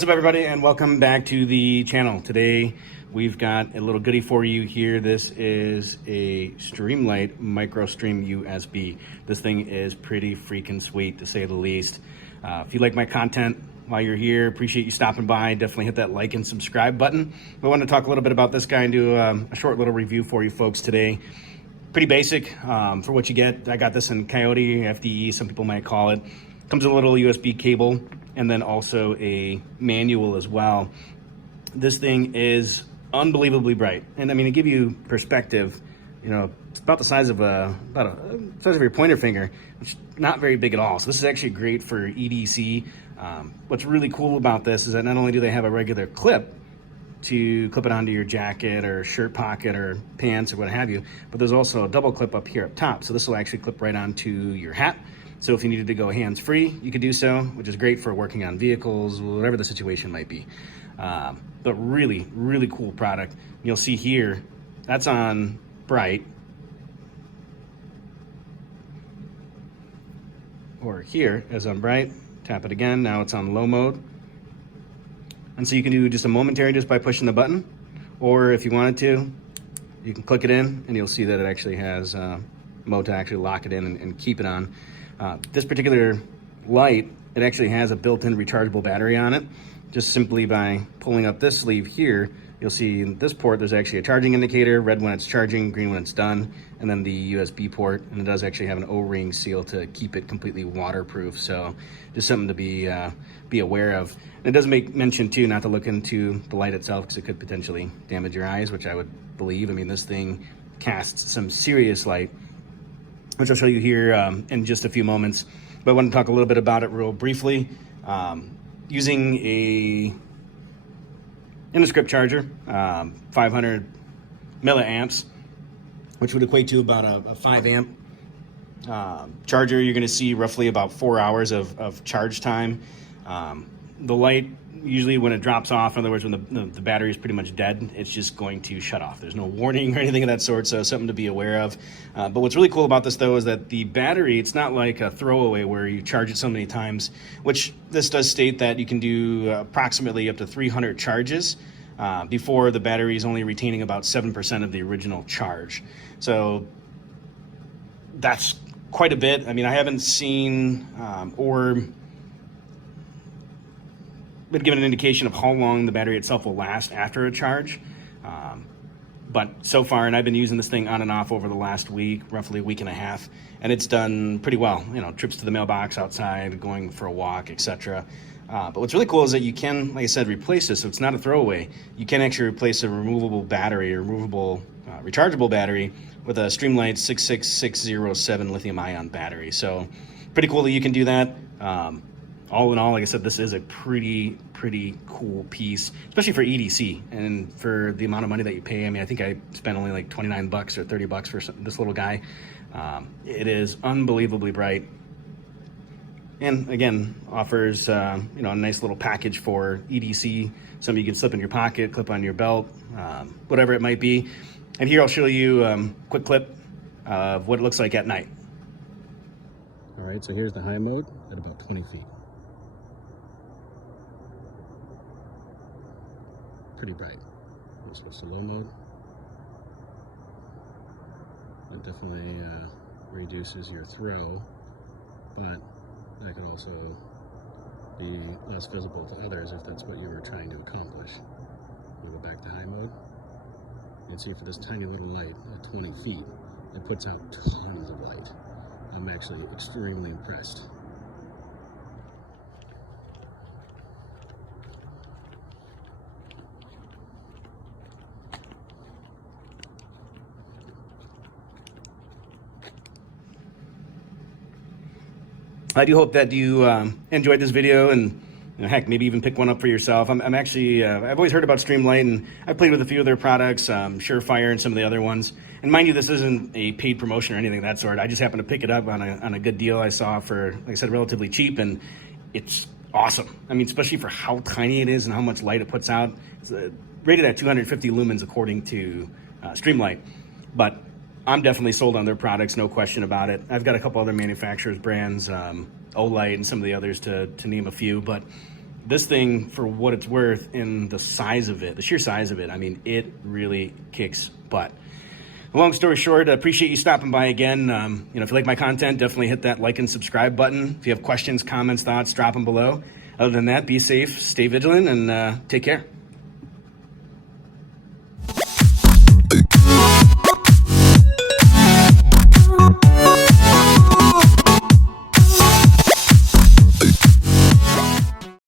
What's up, everybody, and welcome back to the channel. Today we've got a little goodie for you here. This is a Streamlight Microstream USB. This thing is pretty freaking sweet, to say the least. If you like my content while you're here, appreciate you stopping by. Definitely hit that like and subscribe button. I want to talk a little bit about this guy and do a short little review for you folks today. Pretty basic for what you get. I got this in Coyote, FDE, some people might call it. Comes with a little USB cable and then also a manual as well. This thing is unbelievably bright. And I mean, to give you perspective, you know, it's about the size of the size of your pointer finger, which is not very big at all. So this is actually great for EDC. What's really cool about this is that not only do they have a regular clip to clip it onto your jacket or shirt pocket or pants or what have you, but there's also a double clip up here up top. So this will actually clip right onto your hat. So if you needed to go hands-free, you could do so, which is great for working on vehicles, whatever the situation might be. But really, really cool product. You'll see here, that's on bright. Or here is on bright. Tap it again, now it's on low mode. And so you can do just a momentary just by pushing the button, or if you wanted to, you can click it in and you'll see that it actually has mode to actually lock it in and keep it on. This particular light, it actually has a built-in rechargeable battery on it. Just simply by pulling up this sleeve here, you'll see in this port there's actually a charging indicator, red when it's charging, green when it's done, and then the USB port, and it does actually have an O-ring seal to keep it completely waterproof. So just something to be aware of. And it does make mention too not to look into the light itself because it could potentially damage your eyes, which I would believe. I mean, this thing casts some serious light, which I'll show you here in just a few moments. But I want to talk a little bit about it real briefly. Using a InnoScript charger, 500 milliamps, which would equate to about a 5 amp charger. You're going to see roughly about 4 hours of charge time. The light, usually when it drops off, in other words, when the battery is pretty much dead, it's just going to shut off. There's no warning or anything of that sort, so something to be aware of. But what's really cool about this, though, is that the battery, it's not like a throwaway where you charge it so many times, which this does state that you can do approximately up to 300 charges before the battery is only retaining about 7% of the original charge. So that's quite a bit. I mean, I haven't seen or been given an indication of how long the battery itself will last after a charge. But so far, and I've been using this thing on and off over the last week, roughly a week and a half, and it's done pretty well. You know, trips to the mailbox outside, going for a walk, etc. But what's really cool is that you can, like I said, replace this, so it's not a throwaway. You can actually replace a removable battery, or removable rechargeable battery with a Streamlight 66607 lithium-ion battery. So pretty cool that you can do that. All in all, like I said, this is a pretty cool piece, especially for EDC and for the amount of money that you pay. I mean, I think I spent only like 29 bucks or 30 bucks for this little guy. It is unbelievably bright. And again, offers you know, a nice little package for EDC, something you can slip in your pocket, clip on your belt, whatever it might be. And here I'll show you a quick clip of what it looks like at night. All right, so here's the high mode at about 20 feet. Pretty bright. We'll switch to low mode. It definitely reduces your throw, but that could also be less visible to others if that's what you were trying to accomplish. We'll go back to high mode. You can see for this tiny little light at 20 feet, it puts out tons of light. I'm actually extremely impressed. I do hope that you enjoyed this video and, you know, heck, maybe even pick one up for yourself. I'm actually, I've always heard about Streamlight, and I've played with a few of their products, Surefire and some of the other ones. And mind you, this isn't a paid promotion or anything of that sort. I just happened to pick it up on a good deal I saw for, like I said, relatively cheap, and it's awesome. I mean, especially for how tiny it is and how much light it puts out. It's rated at 250 lumens according to Streamlight. But I'm definitely sold on their products, no question about it. I've got a couple other manufacturers' brands, Olight and some of the others to name a few, but this thing, for what it's worth, in the size of it, the sheer size of it, I mean, it really kicks butt. Long story short, I appreciate you stopping by again. If you like my content, definitely hit that like and subscribe button. If you have questions, comments, thoughts, drop them below. Other than that, be safe, stay vigilant, and take care.